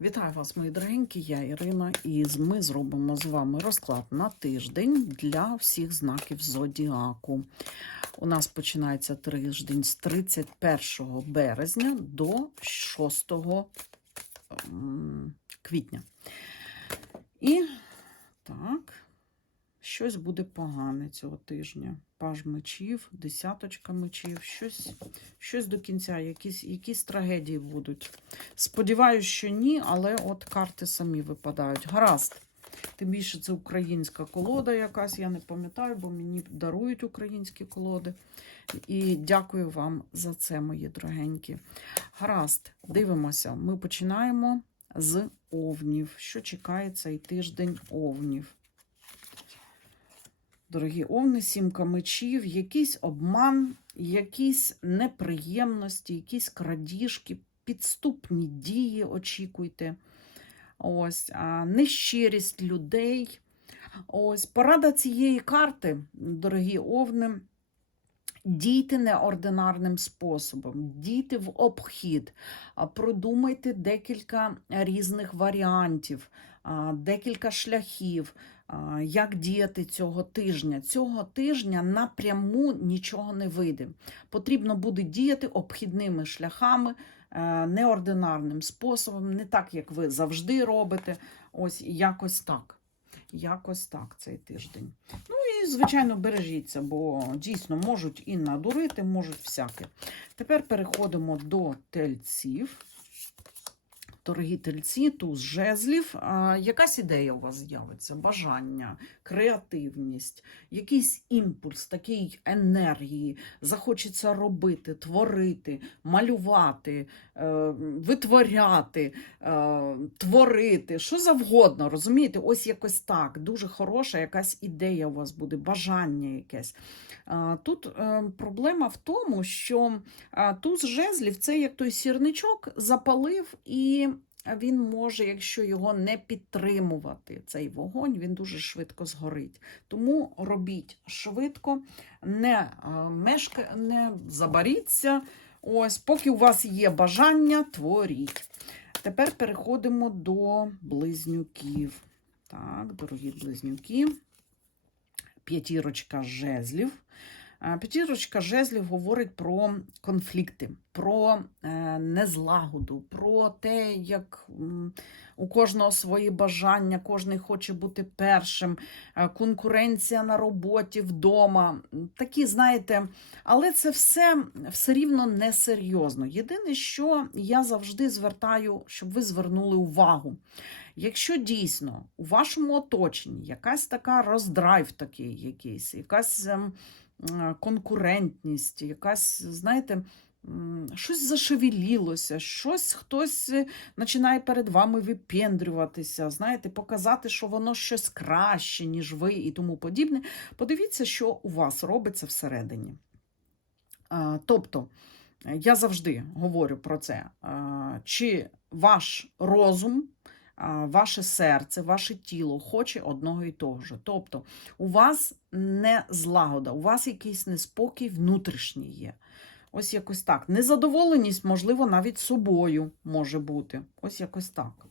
Вітаю вас, мої дорогенькі, я Ірина, і ми зробимо з вами розклад на тиждень для всіх знаків зодіаку. У нас починається тиждень з 31 березня до 6 квітня. І так, щось буде погане цього тижня. Паж мечів, десяточка мечів, щось, щось до кінця, якісь, якісь трагедії будуть. Сподіваюсь, що ні, але от карти самі випадають. Гаразд. Тим більше це українська колода якась, я не пам'ятаю, бо мені дарують українські колоди. І дякую вам за це, мої дорогенькі. Гаразд, дивимося. Ми починаємо з овнів. Що чекає цей тиждень овнів? Дорогі овни, сімка мечів, якийсь обман, якісь неприємності, якісь крадіжки, підступні дії очікуйте. Ось, а, нещирість людей. Ось, порада цієї карти, дорогі овни, дійте неординарним способом, дійте в обхід, продумайте декілька різних варіантів, декілька шляхів, як діяти цього тижня. Цього тижня напряму нічого не вийде. Потрібно буде діяти обхідними шляхами, е, неординарним способом, не так, як ви завжди робите. Ось якось так. Якось так цей тиждень. Ну і, звичайно, бережіться, бо дійсно можуть і надурити, можуть всяке. Тепер переходимо до тельців. Дорогі тельці, туз жезлів. Якась ідея у вас з'явиться, бажання, креативність, якийсь імпульс, такий енергії, захочеться робити, творити, малювати, е, витворяти, е, творити, що завгодно, розумієте? Ось якось так. Дуже хороша якась ідея у вас буде, бажання якесь. Тут е, проблема в тому, що туз жезлів це як той сірничок запалив, і він може, якщо його не підтримувати, цей вогонь, він дуже швидко згорить. Тому робіть швидко, не, мешка... не забаріться. Ось, поки у вас є бажання, творіть. Тепер переходимо до близнюків. Так, дорогі близнюки. П'ятірочка жезлів. Е, П'ятірочка жезлів говорить про конфлікти, про е, незлагоду, про те, як у кожного свої бажання, кожен хоче бути першим, е, конкуренція на роботі, вдома. Такі, знаєте, але це все все рівно несерйозно. Єдине, що я завжди звертаю, щоб ви звернули увагу. Якщо дійсно у вашому оточенні якась така роздрайв такий якийсь, якась ем, конкурентність, якась, знаєте, щось зашевелілося, щось хтось е, починає перед вами випендрюватися, знаєте, показати, що воно щось краще, ніж ви і тому подібне. Подивіться, що у вас робиться всередині. Тобто, я завжди говорю про це, чи ваш розум ваше серце, ваше тіло хоче одного і того ж. Тобто у вас не злагода, у вас якийсь неспокій внутрішній є. Ось якось так. Незадоволеність, можливо, навіть собою може бути. Ось якось так.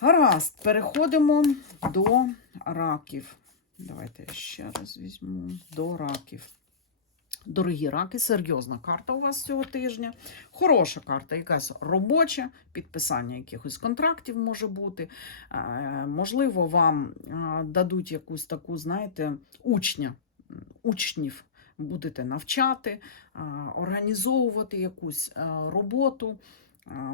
Гаразд, переходимо до раків. Давайте ще раз візьму до раків. Дорогі раки, серйозна карта у вас цього тижня. Хороша карта, якась робоча, підписання якихось контрактів може бути. Е, Можливо, вам е, дадуть якусь таку, знаєте, учня, учнів будете навчати, е, організовувати якусь роботу.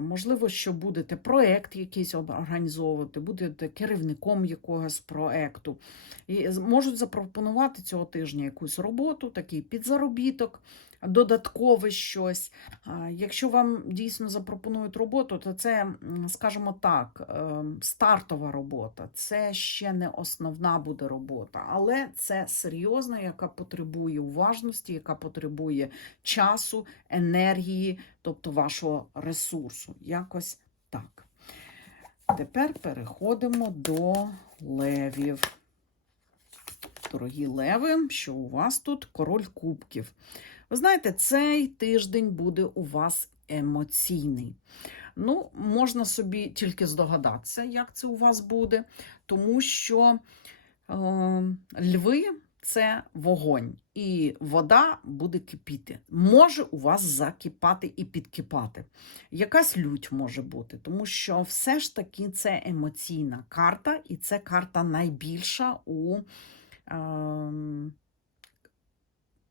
Можливо, що будете проект якийсь організовувати, будете керівником якогось проекту. І можуть запропонувати цього тижня якусь роботу, такий підзаробіток, додаткове щось. Якщо вам дійсно запропонують роботу, то це, скажімо так, ем, стартова робота. Це ще не основна буде робота, але це серйозна, яка потребує уважності, яка потребує часу, енергії, тобто вашого ресурсу. Якось так. Тепер переходимо до левів. Дорогі леви, що у вас тут король кубків. Ви знаєте, цей тиждень буде у вас емоційний. Ну, можна собі тільки здогадатися, як це у вас буде, тому що е, льви це вогонь, і вода буде кипіти. Може у вас закипати і підкипати. Якась лють може бути, тому що все ж таки це емоційна карта, і це карта найбільша у е,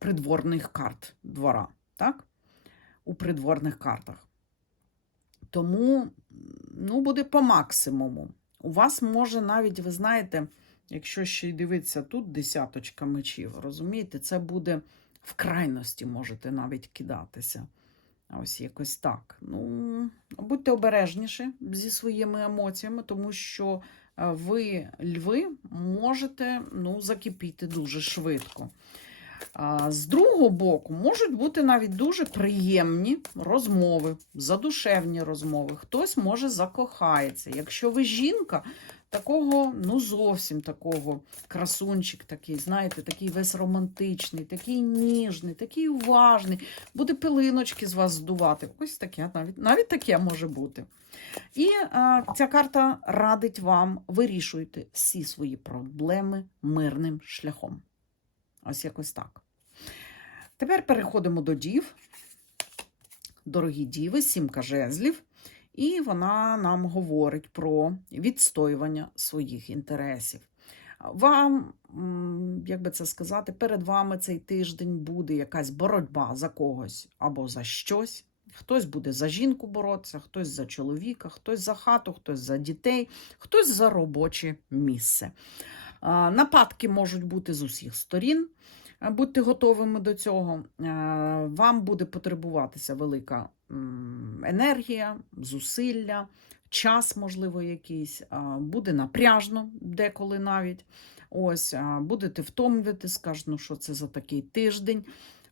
придворних карт двора. Так? У придворних картах. Тому ну, буде по максимуму. У вас може навіть, ви знаєте, якщо ще й дивитися тут десяточка мечів, розумієте, це буде в крайності можете навіть кидатися. Ось якось так. Ну, будьте обережніші зі своїми емоціями, тому що е, ви, льви, можете ну, закипіти дуже швидко. З другого боку, можуть бути навіть дуже приємні розмови, задушевні розмови. Хтось може закохається. Якщо ви жінка, такого, ну зовсім такого красунчик такий, знаєте, такий весь романтичний, такий ніжний, такий уважний, буде пилиночки з вас здувати. Ось таке, навіть навіть таке може бути. І а, ця карта радить вам вирішуйте всі свої проблеми мирним шляхом. Ось якось так. Тепер переходимо до дів. Дорогі діви, сімка жезлів. І вона нам говорить про відстоювання своїх інтересів. Вам, як би це сказати, перед вами цей тиждень буде якась боротьба за когось або за щось. Хтось буде за жінку боротися, хтось за чоловіка, хтось за хату, хтось за дітей, хтось за робоче місце. Нападки можуть бути з усіх сторін. Е, Будьте готовими до цього. Е, Вам буде потребуватися велика енергія, зусилля, час, можливо, якийсь. Буде напряжно деколи навіть. Ось, Будете втомлювати, скажуть, ну що це за такий тиждень.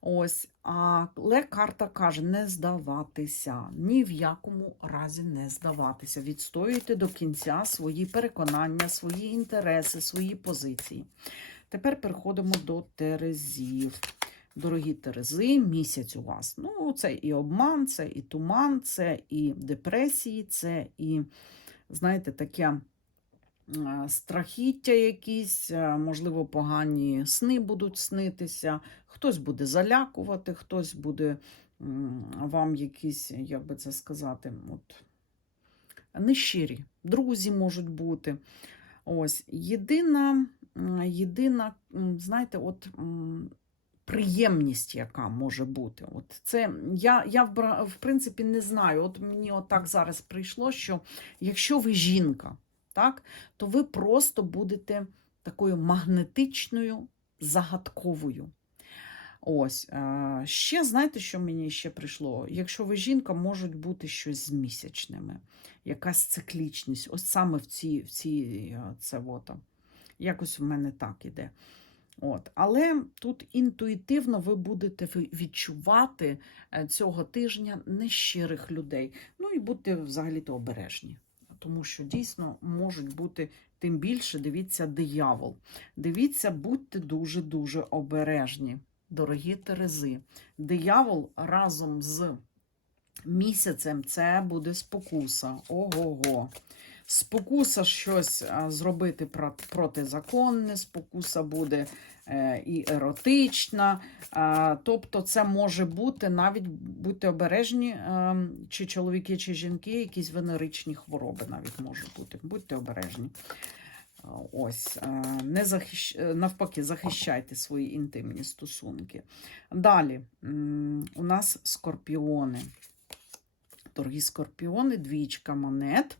Ось, але карта каже: не здаватися, ні в якому разі не здаватися. Відстоюйте до кінця свої переконання, свої інтереси, свої позиції. Тепер переходимо до Терезів. Дорогі Терези, місяць у вас. Ну, це і обман, це і туман, це і депресії, це і, знаєте, таке страхіття якісь, е, можливо, погані сни будуть снитися, хтось буде залякувати, хтось буде вам якісь, як би це сказати, от, нещирі. Друзі можуть бути. Ось, єдина, єдина, знаєте, от. Приємність, яка може бути. От це я, я в, принципі не знаю. От мені отак зараз прийшло, що якщо ви жінка, так, то ви просто будете такою магнетичною, загадковою. Ось. е, Ще знаєте, що мені ще прийшло? Якщо ви жінка, можуть бути щось з місячними, якась циклічність. Ось саме в цій, в цій е, це от, якось в мене так іде. От. Але тут інтуїтивно ви будете відчувати е, цього тижня нещирих людей. Ну і будьте взагалі-то обережні. Тому що дійсно можуть бути тим більше, дивіться, диявол. Дивіться, будьте дуже-дуже обережні, дорогі Терези. Диявол разом з місяцем це буде спокуса. Ого-го. Спокуса щось зробити про- протизаконне, спокуса буде і еротична. Тобто, це може бути навіть будьте обережні, е, чи чоловіки, чи жінки, якісь венеричні хвороби навіть можуть бути. Будьте обережні. Ось, е, не захищ... е, навпаки, захищайте свої інтимні стосунки. Далі у нас скорпіони. Дорогі скорпіони, двічка монет.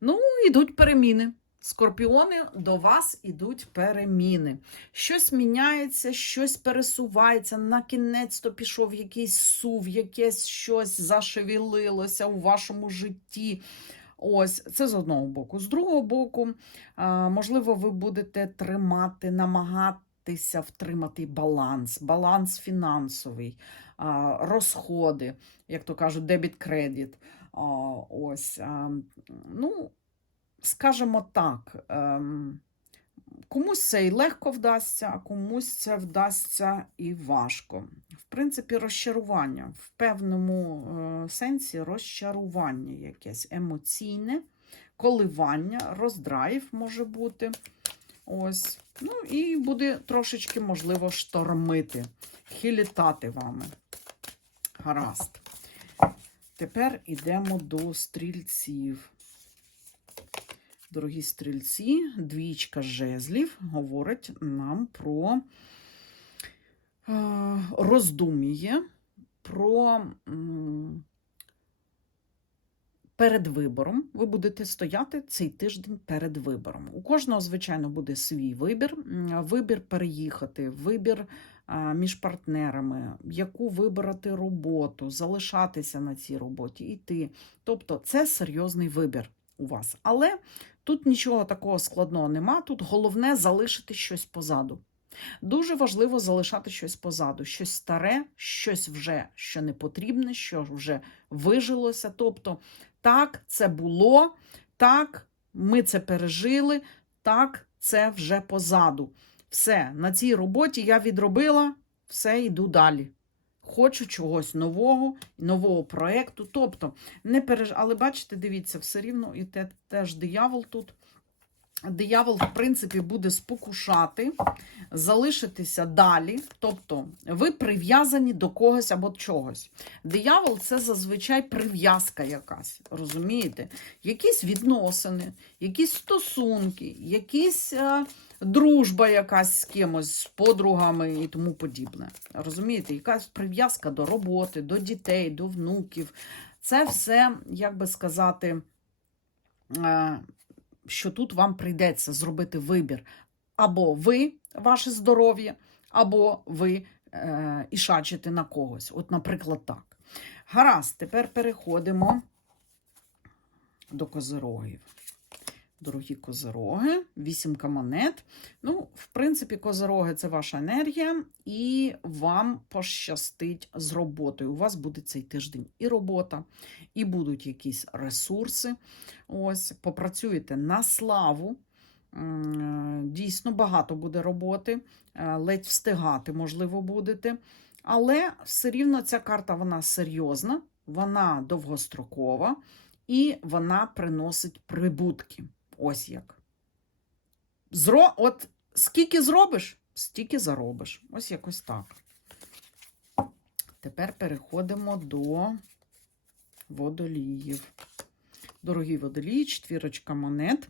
Ну, йдуть переміни. Скорпіони до вас ідуть переміни. Щось міняється, щось пересувається. На кінець то пішов якийсь сув, якесь щось зашевілилося у вашому житті. Ось це з одного боку. З другого боку, можливо, ви будете тримати, намагатися втримати баланс, баланс фінансовий, розходи, як то кажуть, дебіт-кредит. Ось, ну, скажімо так, ем, Комусь це і легко вдасться, а комусь це вдасться і важко. В принципі, розчарування в певному е, сенсі розчарування якесь емоційне, коливання, роздрайв може бути. Ось. Ну і буде трошечки, можливо, штормити, хилітати вами. Гаразд. Тепер йдемо до стрільців. Дорогі стрільці, двічка жезлів говорить нам про е, роздум'я, про перед вибором. Ви будете стояти цей тиждень перед вибором. У кожного, звичайно, буде свій вибір. Вибір переїхати, вибір між партнерами, яку вибрати роботу, залишатися на цій роботі, йти. Тобто це серйозний вибір у вас. Але тут нічого такого складного нема. Тут головне залишити щось позаду. Дуже важливо залишати щось позаду, щось старе, щось вже що не потрібне, що вже вижилося. Тобто, так, це було, так, ми це пережили, так, це вже позаду. Все, на цій роботі я відробила, все, йду далі. Хочу чогось нового, нового проєкту. Тобто, не переж... але бачите, дивіться, все рівно і те, теж диявол тут. Диявол, в принципі, буде спокушати, залишитися далі. Тобто, ви прив'язані до когось або чогось. Диявол це зазвичай прив'язка якась, розумієте? Якісь відносини, якісь стосунки, якісь. Дружба якась з кимось, з подругами і тому подібне. Розумієте, якась прив'язка до роботи, до дітей, до внуків. Це все, як би сказати, е, що тут вам прийдеться зробити вибір. Або ви, ваше здоров'я, або ви е, ішачите на когось. От, наприклад, так. Гаразд, тепер переходимо до козирогів. Дорогі козироги, вісімка монет. Ну, в принципі, козироги це ваша енергія, і вам пощастить з роботою. У вас буде цей тиждень і робота, і будуть якісь ресурси. Ось, попрацюєте на славу. Дійсно, багато буде роботи, е, ледь встигати, можливо, будете. Але все рівно ця карта вона серйозна, вона довгострокова і вона приносить прибутки. Ось як. Зро... От скільки зробиш, стільки заробиш. Ось якось так. Тепер переходимо до водоліїв. Дорогі водолії, четвірочка монет.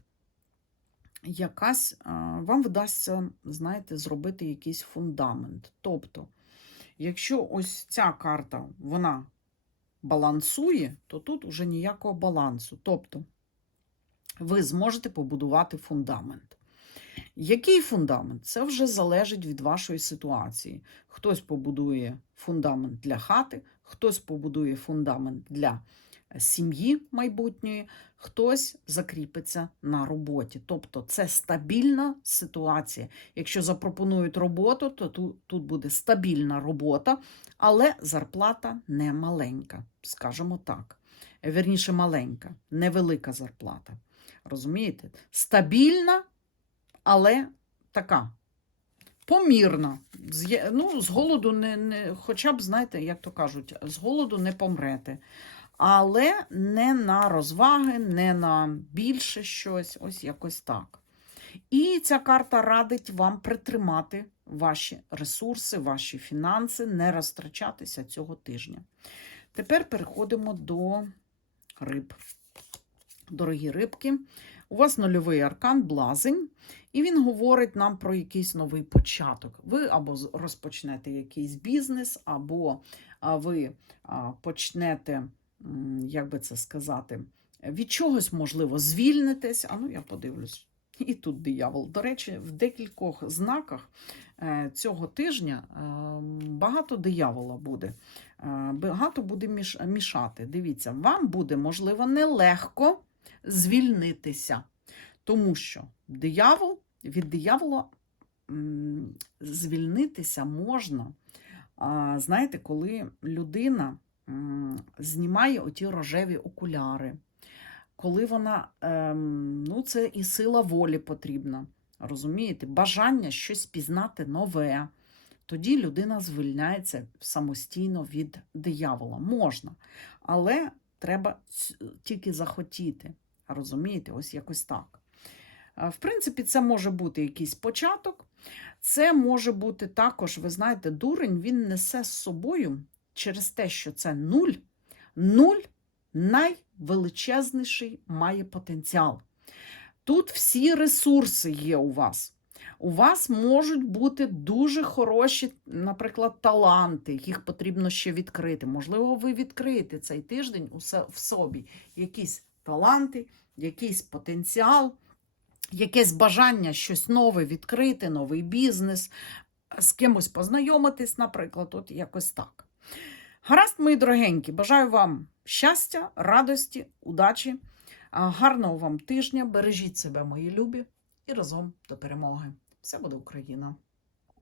Якась вам вдасться, знаєте, зробити якийсь фундамент. Тобто, якщо ось ця карта, вона балансує, то тут уже ніякого балансу. Тобто, ви зможете побудувати фундамент. Який фундамент? Це вже залежить від вашої ситуації. Хтось побудує фундамент для хати, хтось побудує фундамент для сім'ї майбутньої, хтось закріпиться на роботі. Тобто це стабільна ситуація. Якщо запропонують роботу, то тут, буде стабільна робота, але зарплата не маленька, скажімо так. Вірніше, маленька, невелика зарплата. Розумієте? Стабільна, але така. Помірна. З, ну, з голоду не, не, хоча б, знаєте, як то кажуть, з голоду не помрете. Але не на розваги, не на більше щось, ось якось так. І ця карта радить вам притримати ваші ресурси, ваші фінанси, не розтрачатися цього тижня. Тепер переходимо до риб. Дорогі рибки, у вас нульовий аркан, блазень, і він говорить нам про якийсь новий початок. Ви або розпочнете якийсь бізнес, або ви почнете, як би це сказати, від чогось, можливо, звільнитесь. А ну, я подивлюсь. І тут диявол. До речі, в декількох знаках е, цього тижня е, багато диявола буде. Е, Багато буде мішати. Дивіться, вам буде, можливо, нелегко звільнитися. Тому що диявол, від диявола звільнитися можна. Знаєте, коли людина знімає оті рожеві окуляри, коли вона, ем, ну це і сила волі потрібна. Розумієте? Бажання щось пізнати нове. Тоді людина звільняється самостійно від диявола. Можна, але треба тільки захотіти. Розумієте, ось якось так. В принципі, це може бути якийсь початок. Це може бути також, ви знаєте, дурень він несе з собою через те, що це нуль. Нуль найвеличезніший має потенціал. Тут всі ресурси є у вас. У вас можуть бути дуже хороші, наприклад, таланти, їх потрібно ще відкрити. Можливо, ви відкриєте цей тиждень в собі якісь таланти, якийсь потенціал, якесь бажання щось нове відкрити, новий бізнес, з кимось познайомитись, наприклад, от якось так. Гаразд, мої дорогенькі, бажаю вам щастя, радості, удачі, гарного вам тижня. Бережіть себе, мої любі, і разом до перемоги. Все буде Україна!